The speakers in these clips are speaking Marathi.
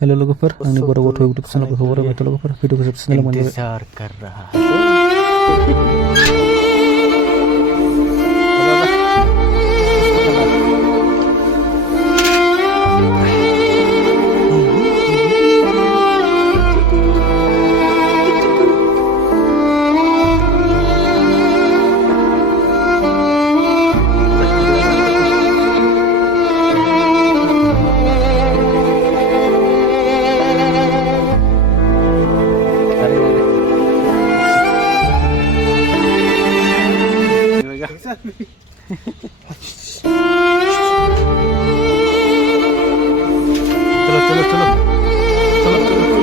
हेलो लोगोफोर आंनि बर' गथ' इउटुब चेनेलखौ बरायबाय लोगोफोर भिडिअखौ जोबसिन मोनबाय इंतजार कर रहा है चलो चलो चलो चलो चलो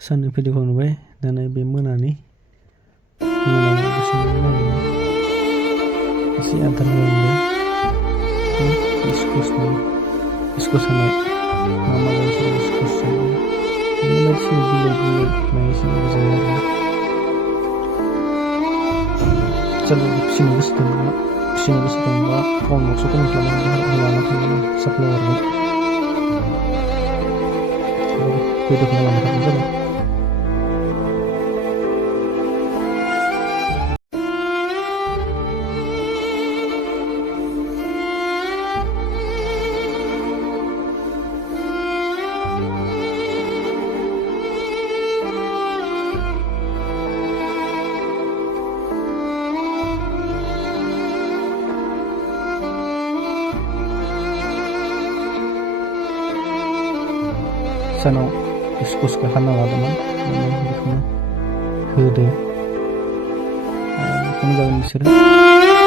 साननि भिडिअखौ नुबाय दाना बे मोनानि एसे आदार होलांदो स्कुस हानाय मा मा जायो स्कुस जायो बायदिसिना बिलाइ बायदिसिना जायो आरो सोरबा फिसिनो गोसो दंबा कमेन्ट बक्सआव कमेन्ट खालामनानै लाना थांनानै साप्लाय हरगोन भिडिअखौ नायलांबाय थाबानो जाबाय सानाव स्कुसखौ हाना लादोंमोन बेखौनो होदो बेखौनो जागोन बिसोरो